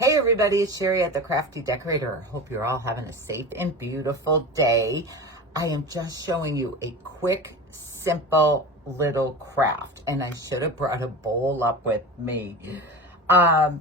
Hey everybody, it's Sherry at the Crafty Decorator. I hope you're all having a safe and beautiful day. I am just showing you a quick, simple little craft, and I should have brought a bowl up with me. I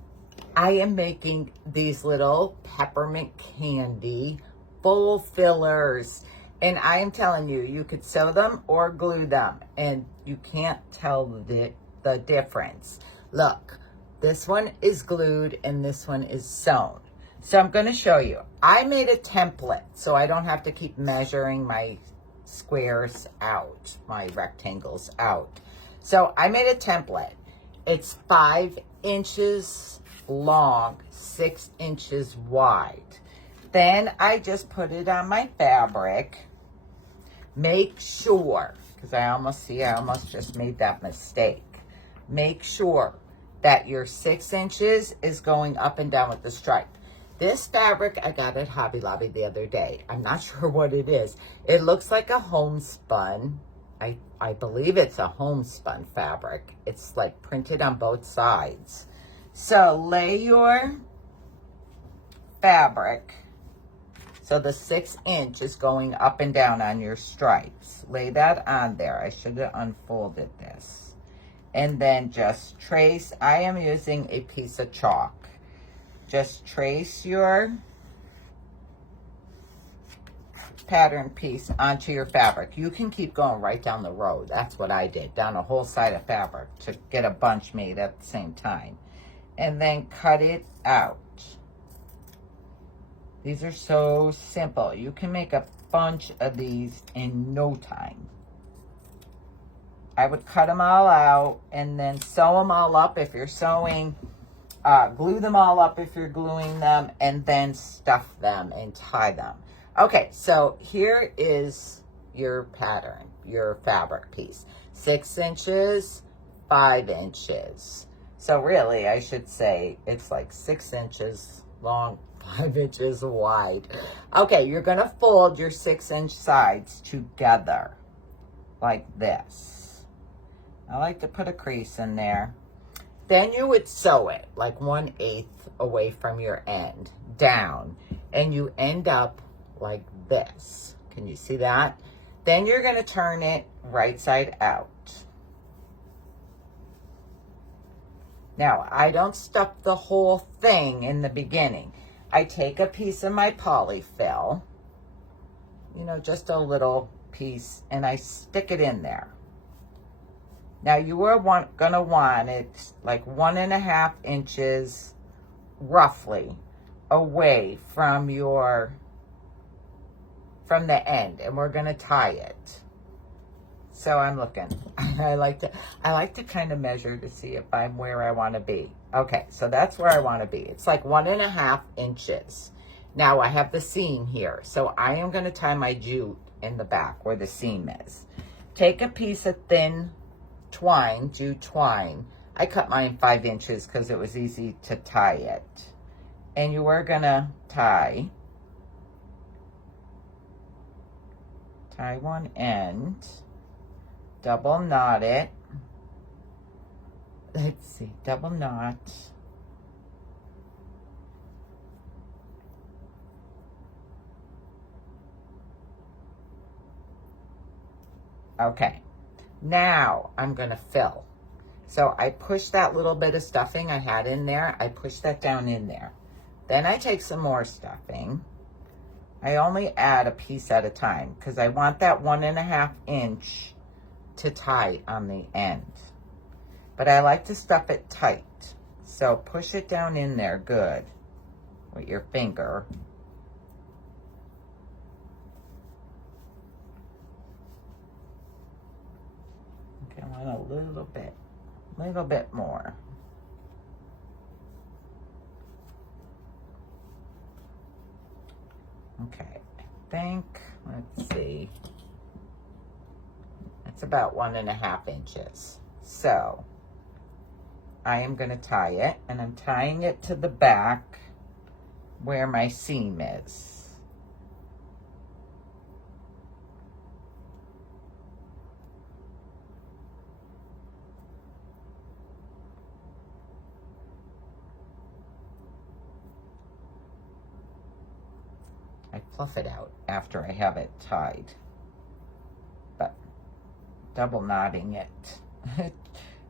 am making these little peppermint candy bowl fillers, and I am telling you, you could sew them or glue them, and you can't tell the difference. Look. This one is glued and this one is sewn. So I'm going to show you. I made a template so I don't have to keep measuring my squares out, my rectangles out. So I made a template. It's 5 inches long, 6 inches wide. Then I just put it on my fabric. Make sure, because I almost just made that mistake. Make sure that your 6 inches is going up and down with the stripe. This fabric I got at Hobby Lobby the other day. I'm not sure what it is. It looks like a homespun. I believe it's a homespun fabric. It's like printed on both sides. So lay your fabric. So the 6 inch is going up and down on your stripes. Lay that on there. I should have unfolded this. And then just trace, I am using a piece of chalk. Just trace your pattern piece onto your fabric. You can keep going right down the road. That's what I did, down a whole side of fabric to get a bunch made at the same time. And then cut it out. These are so simple. You can make a bunch of these in no time. I would cut them all out and then sew them all up if you're sewing, glue them all up if you're gluing them, and then stuff them and tie them. Okay, so here is your pattern, your fabric piece. 6 inches, 5 inches. So really, I should say it's like 6 inches long, 5 inches wide. Okay, you're gonna fold your 6 inch sides together like this. I like to put a crease in there. Then you would sew it like 1/8 away from your end down, and you end up like this. Can you see that? Then you're going to turn it right side out. Now, I don't stuff the whole thing in the beginning. I take a piece of my polyfill, just a little piece, and I stick it in there. Now you are gonna want it like 1.5 inches roughly away from the end, and we're gonna tie it. So I'm looking. I like to kind of measure to see if I'm where I want to be. Okay, so that's where I want to be. It's like 1.5 inches. Now I have the seam here, so I am gonna tie my jute in the back where the seam is. Take a piece of thin twine, jute twine. I cut mine 5 inches because it was easy to tie it. And you are gonna tie one end, double knot it. Let's see, double knot. Okay. Now I'm going to fill. So I push that little bit of stuffing I had in there. I push that down in there. Then I take some more stuffing. I only add a piece at a time because I want that 1.5 inch to tie on the end. But I like to stuff it tight. So push it down in there good with your finger. I want a little bit more. Okay, I think, let's see, that's about 1.5 inches. So I am going to tie it, and I'm tying it to the back where my seam is. fluff it out after I have it tied. But double knotting it.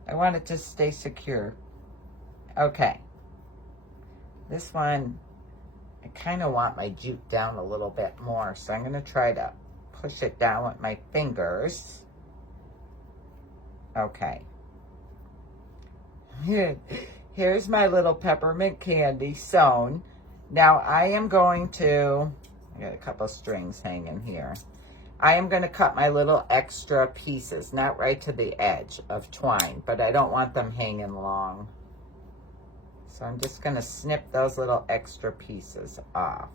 I want it to stay secure. Okay. This one, I kind of want my jute down a little bit more, so I'm going to try to push it down with my fingers. Okay. Here's my little peppermint candy sewn. Now I am going to, I got a couple strings hanging here. I am going to cut my little extra pieces, not right to the edge of twine, but I don't want them hanging long. So I'm just going to snip those little extra pieces off.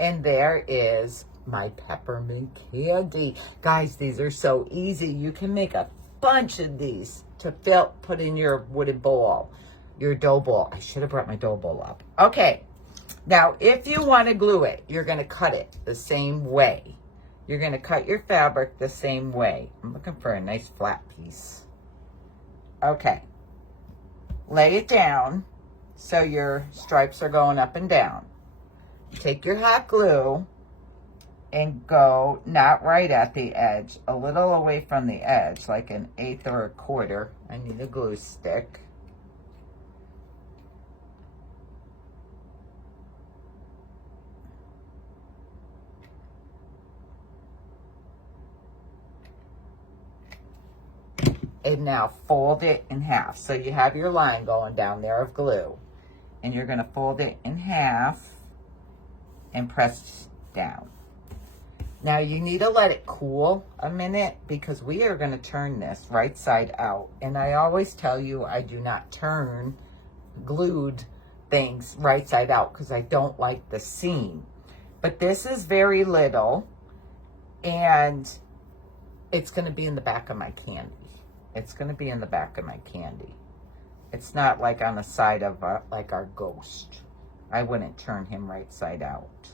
And there is my peppermint candy. Guys, these are so easy. You can make a bunch of these to put in your wooden bowl, your dough bowl. I should have brought my dough bowl up. Okay, now if you want to glue it, you're going to cut it the same way. You're going to cut your fabric the same way. I'm looking for a nice flat piece. Okay, lay it down so your stripes are going up and down. Take your hot glue and go not right at the edge, a little away from the edge, like an 1/8 or 1/4. I need a glue stick. And now fold it in half. So you have your line going down there of glue. And you're going to fold it in half and press down. Now you need to let it cool a minute because we are going to turn this right side out. And I always tell you I do not turn glued things right side out because I don't like the seam. But this is very little and it's going to be in the back of my candy. It's going to be in the back of my candy. It's not like on the side of like our ghost. I wouldn't turn him right side out.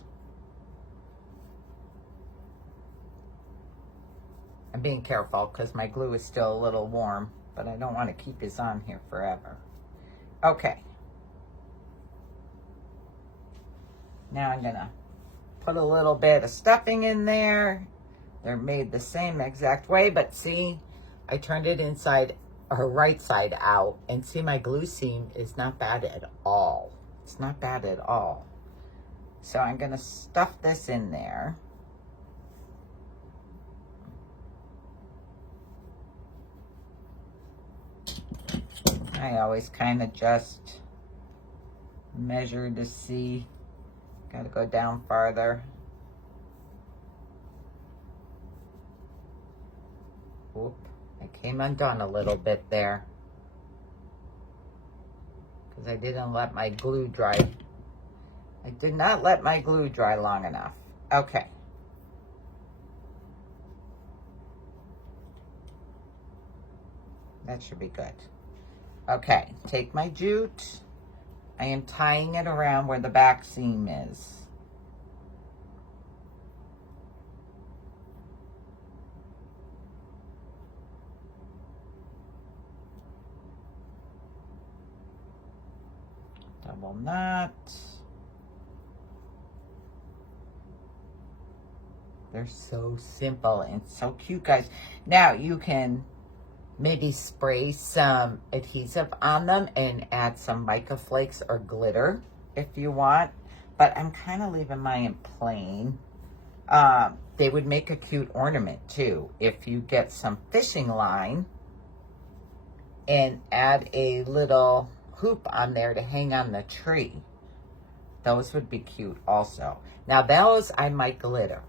I'm being careful because my glue is still a little warm, but I don't want to keep this on here forever. Okay. Now I'm going to put a little bit of stuffing in there. They're made the same exact way, but see, I turned it inside or right side out, and see my glue seam is not bad at all. It's not bad at all. So I'm going to stuff this in there. I always kind of just measure to see. Got to go down farther. Oop. I came undone a little bit there because I didn't let my glue dry. I did not let my glue dry long enough. Okay. That should be good. Okay, take my jute. I am tying it around where the back seam is. Double knot. They're so simple and so cute, guys. Now you can maybe spray some adhesive on them and add some mica flakes or glitter if you want. But I'm kind of leaving mine plain. They would make a cute ornament too if you get some fishing line and add a little hoop on there to hang on the tree. Those would be cute also. Now those I might glitter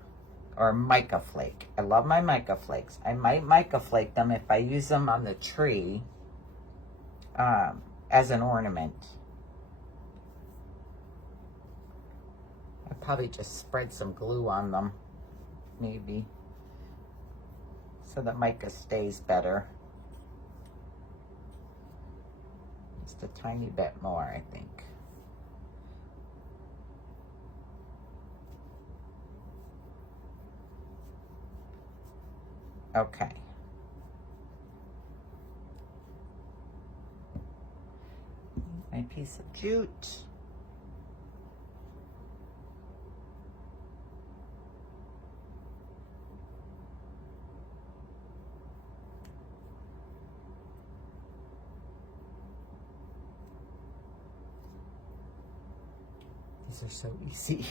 or mica flake. I love my mica flakes. I might mica flake them if I use them on the tree as an ornament. I'd probably just spread some glue on them, maybe, so the mica stays better. Just a tiny bit more, I think. Okay. My piece of jute. These are so easy.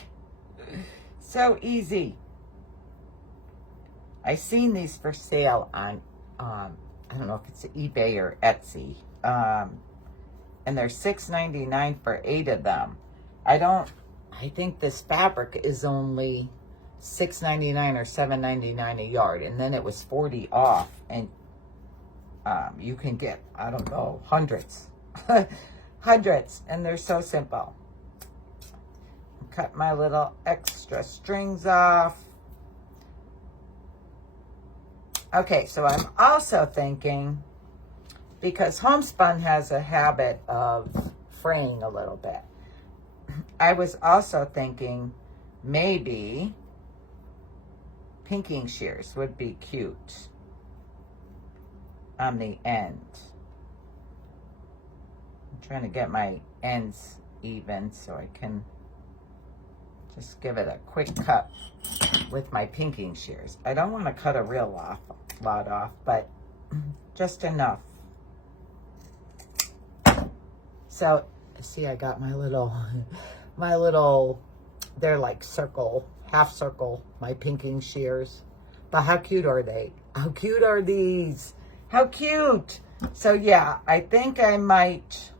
So easy. I seen these for sale on, I don't know if it's eBay or Etsy. And they're $6.99 for 8 of them. I think this fabric is only $6.99 or $7.99 a yard. And then it was 40 off. And you can get, I don't know, hundreds. Hundreds. And they're so simple. Cut my little extra strings off. Okay, so I'm also thinking, because homespun has a habit of fraying a little bit, I was also thinking maybe pinking shears would be cute on the end. I'm trying to get my ends even so I can just give it a quick cut with my pinking shears. I don't want to cut a real lot off, but just enough. So, see, I got my little, they're like circle, half circle, my pinking shears. But how cute are they? How cute are these? How cute! So yeah, I think I might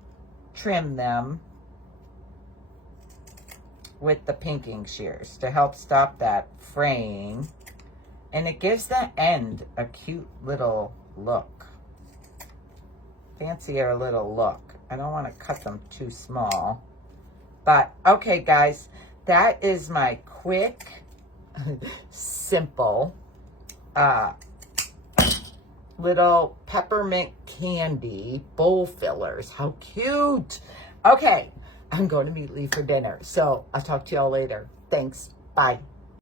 trim them with the pinking shears to help stop that fraying. And it gives the end a cute little look. Fancier little look. I don't want to cut them too small. But, okay, guys. That is my quick, simple, little peppermint candy bowl fillers. How cute. Okay. I'm going to meet Lee for dinner. So, I'll talk to y'all later. Thanks. Bye.